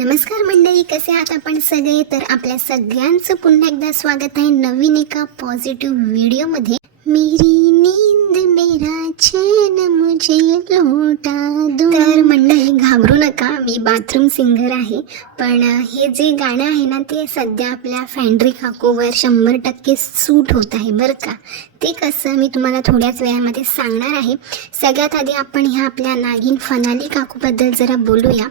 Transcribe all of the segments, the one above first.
नमस्कार मंडळी, कसे आहात आपण सगळे? तर आपल्या सगळ्यांचं पुन्हा एकदा स्वागत आहे नवीन एका पॉझिटिव्ह व्हिडिओमध्ये. मेरी नींद मेरा चैन मुझे लौटा दो. तर मंडळी घाबरू नका, मी बाथरूम सिंगर आहे. पण हे जे गाणं आहे ना, ते सध्या आपल्या फॅन्ड्री काकूवर 100% सूट होत आहे बरं का. ते कसं मी तुम्हाला थोड्याच वेळामध्ये सांगणार आहे. सगळ्यात आधी आपण ह्या आपल्या नागिन फनाली काकूबद्दल जरा बोलूया.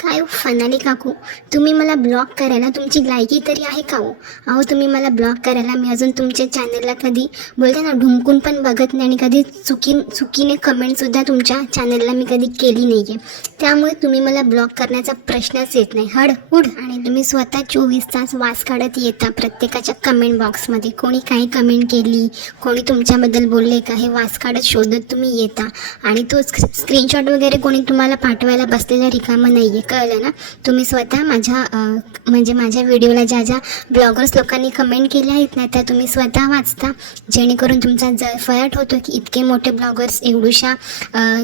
काय हो फनाली काकू, तुम्ही मला ब्लॉक करायला तुमची लायकी तरी आहे का हो? अहो तुम्ही मला ब्लॉक करायला, मी अजून तुमच्या चॅनलला कधी बोलते ना ढुंकून पण बघत नाही आणि कधी चुकीने कमेंटसुद्धा तुमच्या चॅनलला मी कधी केली नाही आहे. त्यामुळे तुम्ही मला ब्लॉक करण्याचा प्रश्नच येत नाही. हड उड. आणि तुम्ही स्वतः 24 तास वास काढत येता प्रत्येकाच्या कमेंट बॉक्समध्ये. कोणी काही कमेंट केली, कोणी तुमच्याबद्दल बोलले का, हे वास काढत शोधत तुम्ही येता. आणि तो स्क्रीनशॉट वगैरे कोणी तुम्हाला पाठवायला बसलेला रिकामा नाही आहे, कळलं ना. तुम्ही स्वतः माझ्या व्हिडिओला ज्या ब्लॉगर्स लोकांनी कमेंट केल्या आहेत ना, त्या तुम्ही स्वतः वाचता, जेणेकरून तुमचा जळफळाट होतो की इतके मोठे ब्लॉगर्स एवढ्याशा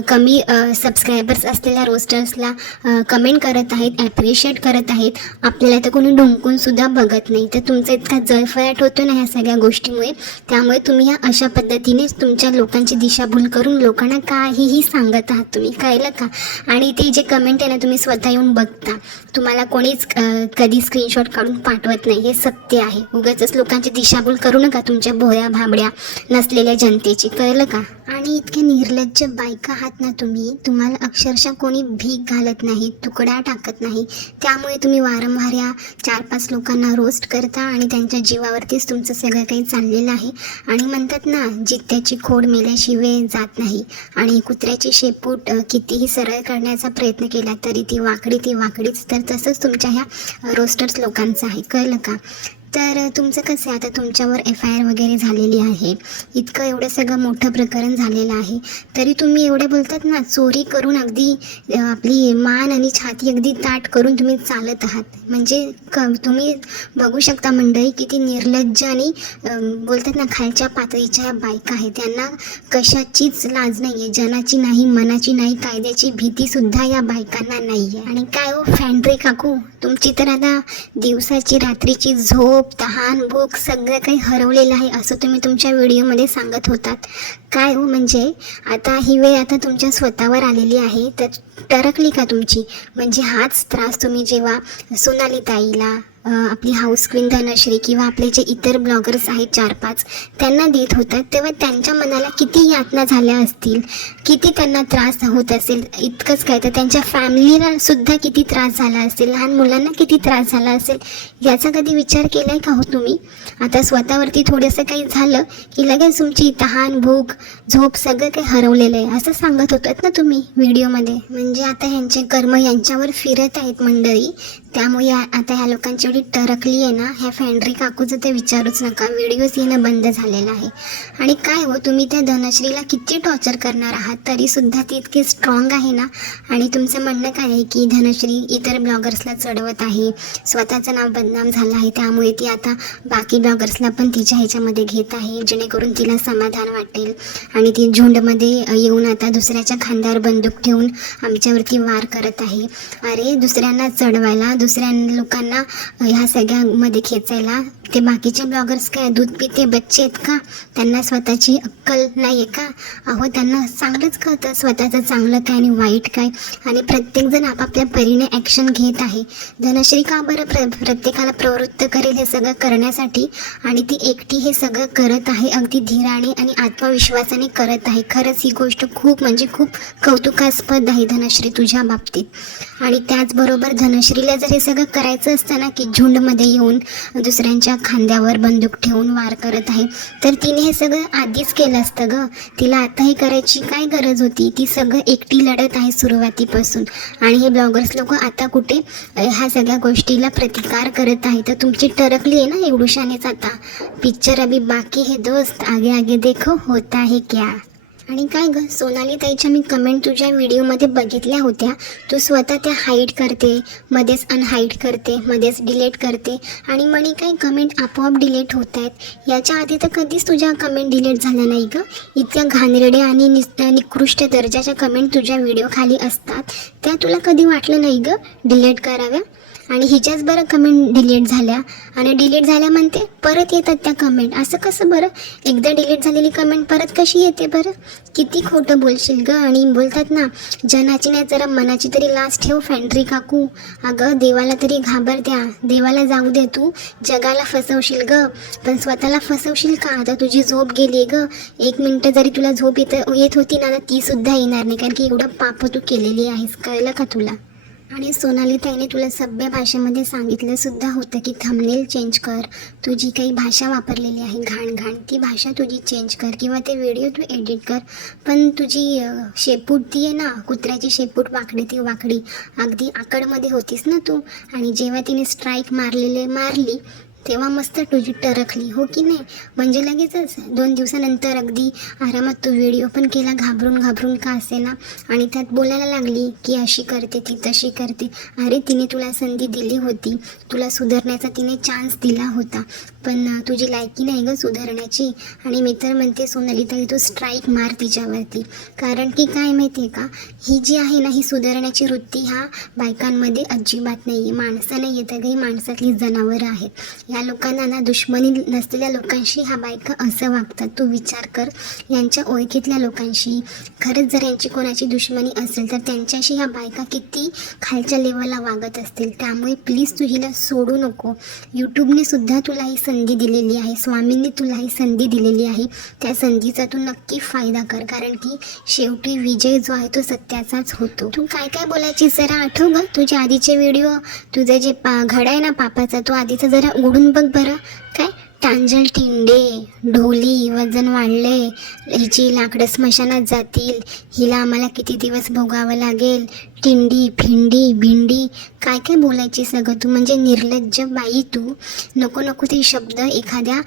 कमी सबस्क्रायबर्स असलेल्या रोस्टर्सला कमेंट करत आहेत, ॲप्रिशिएट करत आहेत. आपल्याला तर कोणी ढुंकूनसुद्धा बघत नाही. तर तुमचा इतका जळफळाट होतो ना ह्या सगळ्या गोष्टीमुळे. त्यामुळे तुम्ही ह्या अशा पद्धतीनेच तुमच्या लोकांची दिशाभूल करून लोकांना काहीही सांगत आहात तुम्ही, कळलं का. आणि ते जे कमेंट आहे ना, तुम्ही स्वतः येऊन बघता, तुम्हाला कोणीच कधी स्क्रीनशॉट काढून पाठवत नाही, हे सत्य आहे. उगाचच लोकांची दिशाभूल करू नका तुमच्या भोळ्या भाबड्या नसलेल्या जनतेची, कळलं का. आणि इतके निर्लज्ज बायका आहात ना तुम्ही, तुम्हाला अक्षरशः कोणी भीक घालत नाही, तुकडा टाकत नाही. त्यामुळे तुम्ही वारंवार या 4-5 लोकांना रोस्ट करता आणि त्यांच्या जीवावरतीच तुमचं सगळं काही चाललेलं आहे. आणि म्हणतात ना, जित्याची खोड मेल्याशिवाय जात नाही. आणि कुत्र्याची शेपूट कितीही सरळ करण्याचा प्रयत्न केला तरी ती वाकडीच. तर तसंच तुमच्या ह्या रोस्टर्स लोकांचं आहे, कळलं का. तर तुमचं कसं आहे, आता तुमच्यावर FIR वगैरे झालेली आहे, इतकं एवढं सगळं मोठं प्रकरण झालेलं आहे, तरी तुम्ही एवढे बोलतात ना, चोरी करून अगदी आपली मान आणि छाती अगदी ताट करून तुम्ही चालत आहात. म्हणजे तुम्ही बघू शकता मंडळी, किती निर्लज्ज आणि बोलतात ना खालच्या पातळीच्या ह्या बायका आहेत. त्यांना कशाचीच लाज नाही आहे, जनाची नाही, मनाची नाही, कायद्याची भीतीसुद्धा या बायकांना नाही आहे. आणि काय हो फॅन्ड्री काकू, तुमची तर आता दिवसाची रात्रीची झोप, तहान, भूक सगळं काही हरवलेलं आहे असं तुम्ही तुमच्या व्हिडिओमध्ये सांगत होतात. काय हो, म्हणजे आता ही वेळ आता तुमच्या स्वतःवर आलेली आहे, तर टरकली का तुमची. म्हणजे हाच त्रास तुम्ही जेव्हा सोनाली ताईला, आपली हाऊस क्वीन धनश्री किंवा आपले जे इतर ब्लॉगर्स आहेत 4-5 त्यांना देत होतात, तेव्हा त्यांच्या मनाला किती यातना झाल्या असतील, किती त्यांना त्रास होत असेल. इतकंच काय तर त्यांच्या फॅमिलीला सुद्धा किती त्रास झाला असेल, लहान मुलांना किती त्रास झाला असेल, याचा कधी विचार केला आहे का हो तुम्ही. आता स्वतःवरती थोडंसं काही झालं की लगेच तुमची तहान, भूक, झोप सगळं काही हरवलेलं आहे असं सांगत होतात ना तुम्ही व्हिडिओमध्ये. म्हणजे आता ह्यांचे कर्म यांच्यावर फिरत आहेत मंडळी. त्यामुळे आता ह्या लोकांची एवढी टरकली आहे ना, ह्या फॅन्ड्री काकूचं ते विचारूच नका. व्हिडिओज येणं बंद झालेलं आहे. आणि काय हो, तुम्ही त्या धनश्रीला किती टॉर्चर करणार आहात, तरीसुद्धा ती इतकी स्ट्रॉंग आहे ना. आणि तुमचं म्हणणं काय आहे की धनश्री इतर ब्लॉगर्सला चढवत आहे, स्वतःचं नाव बदनाम झालं आहे, त्यामुळे ती आता बाकी ब्लॉगर्सला पण तिच्या ह्याच्यामध्ये घेत आहे, जेणेकरून तिला समाधान वाटेल. आणि ती झुंडमध्ये येऊन आता दुसऱ्याच्या खांद्यावर बंदूक ठेवून आमच्यावरती वार करत आहे. अरे, दुसऱ्यांना चढवायला, दुसऱ्या लोकांना ह्या सगळ्यामध्ये खेचायला ते बाकीचे ब्लॉगर्स काय दूध पिते बच्चे आहेत का? त्यांना स्वतःची अक्कल नाही आहे का? अहो, त्यांना चांगलंच कळतं स्वतःचं चांगलं काय आणि वाईट काय. आणि प्रत्येकजण आपापल्या परीने ॲक्शन घेत आहे. धनश्री का बरं प्रत्येकाला प्रवृत्त करेल हे सगळं करण्यासाठी, आणि ती एकटी हे सगळं करत आहे, अगदी धीराने आणि आत्मविश्वासाने करत आहे. खरंच ही गोष्ट खूप म्हणजे खूप कौतुकास्पद आहे धनश्री तुझ्या बाबतीत. आणि त्याचबरोबर धनश्रीला जर हे सगळं करायचं असतं ना, की झुंडमध्ये येऊन दुसऱ्यांच्या खांद्यावर बंदूक ठेवून वार करत आहे, तर तिने हे सगळं आधीच केलं असतं गं. तिला आता हे करायची काय गरज होती. ती सगळं एकटी लढत आहे सुरुवातीपासून. आणि हे ब्लॉगर्स लोक आता कुठे ह्या सगळ्या गोष्टीला प्रतिकार करत आहे. तर तुमची टरकली आहे ना एवढुशानेच. आता पिक्चर अभी बाकी है दोस्त, आगे आगे देखो होता है क्या. आणि काय ग सोनाली ताईच्या मी कमेंट तुझ्या व्हिडिओमध्ये बघितल्या होत्या. तू स्वतः त्या हाईड करते, मध्येच अनहाईड करते, मध्येच डिलीट करते आणि म्हणे काही कमेंट आपोआप डिलीट होत आहेत. याच्या आधी तर कधीच तुझ्या कमेंट डिलीट झाल्या नाही ग. इतक्या घाणेरड्या आणि निकृष्ट दर्जाच्या कमेंट तुझ्या व्हिडिओ खाली असतात, त्या तुला कधी वाटलं नाही ग डिलीट कराव्या? आणि हिच्याच बरं कमेंट डिलीट झाल्या आणि डिलीट झाल्या म्हणते परत येतात त्या कमेंट. असं कसं बरं? एकदा डिलीट झालेली कमेंट परत कशी येते बरं? किती खोटं बोलशील ग. आणि बोलतात ना, जनाची नाही जरा मनाची तरी लाज ठेव फॅन्ड्री काकू. अगं देवाला तरी घाबर द्या, देवाला जाऊ दे. तू जगाला फसवशील ग, पण स्वतःला फसवशील का? आता तुझी झोप गेली ग. 1 मिनटं जरी तुला झोप येत होती ना, ती सुद्धा येणार नाही, कारण की एवढं पाप तू केलेली आहेस. कळलं का तुला? आणि सोनाली ताईने तुला सभ्य भाषेमध्ये सांगितलं सुद्धा होतं की थंबनेल चेंज कर. तू जी काही भाषा वापरलेली आहे घाण ती भाषा तुझी चेंज कर किंवा ते व्हिडिओ तू एडिट कर. पण तुझी शेपूट ती आहे ना, कुत्र्याची शेपूट वाकडी ती वाकडी, अगदी आकडमध्ये होतीस ना तू. आणि जेव्हा तिने स्ट्राईक मारली तेव्हा मस्त तुझी टरकली, हो की नाही? म्हणजे लगेचच 2 दिवसानंतर अगदी आरामात तू व्हिडिओ पण केला, घाबरून का असेना, आणि त्यात बोलायला लागली की अशी करते ती तशी करते. अरे तिने तुला संधी दिली होती, तुला सुधारण्याचा तिने चान्स दिला होता, पण तुझी लायकी नाही ग सुधारण्याची. आणि मी तर म्हणते सोनाली ताई तू स्ट्राईक मार तिच्यावरती. कारण की काय माहिती आहे का, ही जी आहे ना, ही सुधारण्याची वृत्ती ह्या बायकांमध्ये अजिबात नाही आहे. माणसं नाही येतं काही माणसातली जनावरं आहेत. या लोकांना ना दुश्मनी नसलेल्या लोकांशी ह्या बायका असं वागतात. तू विचार कर, यांच्या ओळखीतल्या लोकांशी खरंच जर यांची कोणाची दुश्मनी असेल तर त्यांच्याशी ह्या बायका किती खालच्या लेवलला वागत असतील. त्यामुळे प्लीज तू हिला सोडू नको. यूट्यूबने सुद्धा तुला ही संधी दिलेली आहे, स्वामींनी तुला ही संधी दिलेली आहे. त्या संधीचा तू नक्की फायदा कर, कारण की शेवटी विजय जो आहे तो सत्याचाच होतो. तू काय बोलायची जरा आठव ग. तुझे आधीचे व्हिडिओ, तुझं जे घड आहे ना पापाचा, तो आधीचा जरा उडून बघ बरं. काय टांजल टिंडे, ढोली, वजन वाढले, हिची लाकडं स्मशानात जातील, हिला आम्हाला किती दिवस भोगावं लागेल, टिंडी फिंडी भिंडी, काय बोलायची सगळं तू. म्हणजे निर्लज्ज बाई तू. नको ते शब्द एखाद्या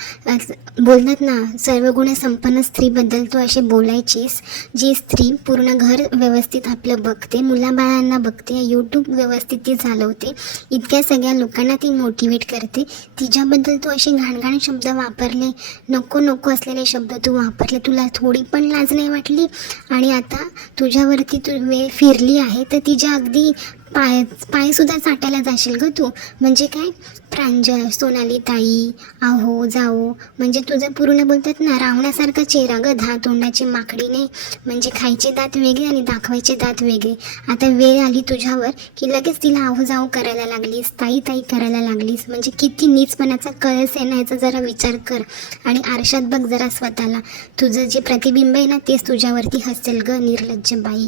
बोलतात ना सर्व गुण संपन्न स्त्रीबद्दल तू असे बोलायचीस. जी स्त्री पूर्ण घर व्यवस्थित आपलं बघते, मुलाबाळांना बघते, यूट्यूब व्यवस्थित ती चालवते, इतक्या सगळ्या लोकांना ती मोटिवेट करते, तिच्याबद्दल तू असे घाण शब्द वापरले, नको असलेले शब्द तू वापरले. तुला थोडी पण लाज नाही वाटली? आणि आता तुझ्यावरती तू वेळ फिरली आहे तर तिच्या अगदी पायसुद्धा चाटायला जाशील ग तू. म्हणजे काय प्रांजल, सोनाली ताई, आहो जाओ, म्हणजे तुझं पूर्ण बोलतात ना रावणासारखा चेहरा ग, 10 तोंडाची माकडी नाही. म्हणजे खायचे दात वेगळे आणि दाखवायचे दात वेगळे. आता वेळ आली तुझ्यावर की लगेच तिला आहो जाओ करायला लागलीस, ताई करायला लागलीस. म्हणजे किती नीचपणाचा कळस आहे ना, याचा जरा विचार कर. आणि आरशात बघ जरा स्वतःला, तुझं जे प्रतिबिंब आहे ना तेच तुझ्यावरती हसेल ग, निर्लज्ज बाई.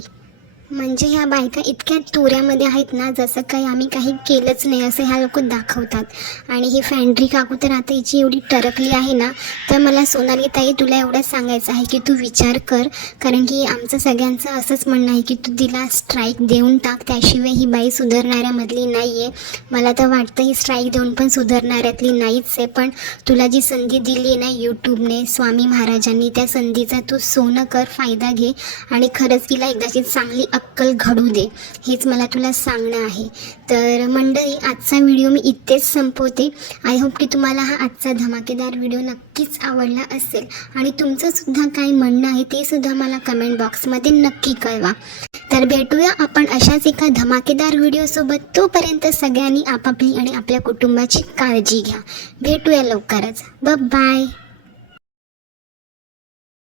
म्हणजे ह्या बायका इतक्या तोऱ्यामध्ये आहेत ना, जसं काही आम्ही काही केलंच नाही असं ह्या लोक दाखवतात. आणि ही फॅन्ड्री काकू तर आता हिची एवढी टरकली आहे ना, तर मला सोनाली ताई तुला एवढंच सांगायचं आहे की तू विचार कर. कारण की आमचं सगळ्यांचं असंच म्हणणं आहे की तू तिला स्ट्राईक देऊन टाक, त्याशिवाय ही बाई सुधारणाऱ्यामधली नाही आहे. मला तर वाटतं ही स्ट्राईक देऊन पण सुधारणाऱ्यातली नाहीच आहे. पण तुला जी संधी दिली आहे ना यूट्यूबने, स्वामी महाराजांनी, त्या संधीचा तू सोनं कर, फायदा घे आणि खरंच तिला एकदाची चांगली अक्कल घडू दे, हेच मला तुला सांगणं आहे. तर मंडळी, आजचा व्हिडिओ मी इथेच संपवते. आय होप की तुम्हाला हा आजचा धमाकेदार व्हिडिओ नक्कीच आवडला असेल आणि तुमचं सुद्धा काय म्हणणं आहे ते सुद्धा मला कमेंट बॉक्समध्ये नक्की कळवा. तर भेटूया आपण अशाच एका धमाकेदार व्हिडिओसोबत. तोपर्यंत सगळ्यांनी आपापली आणि आपल्या कुटुंबाची काळजी घ्या. भेटूया लवकरच. बाय.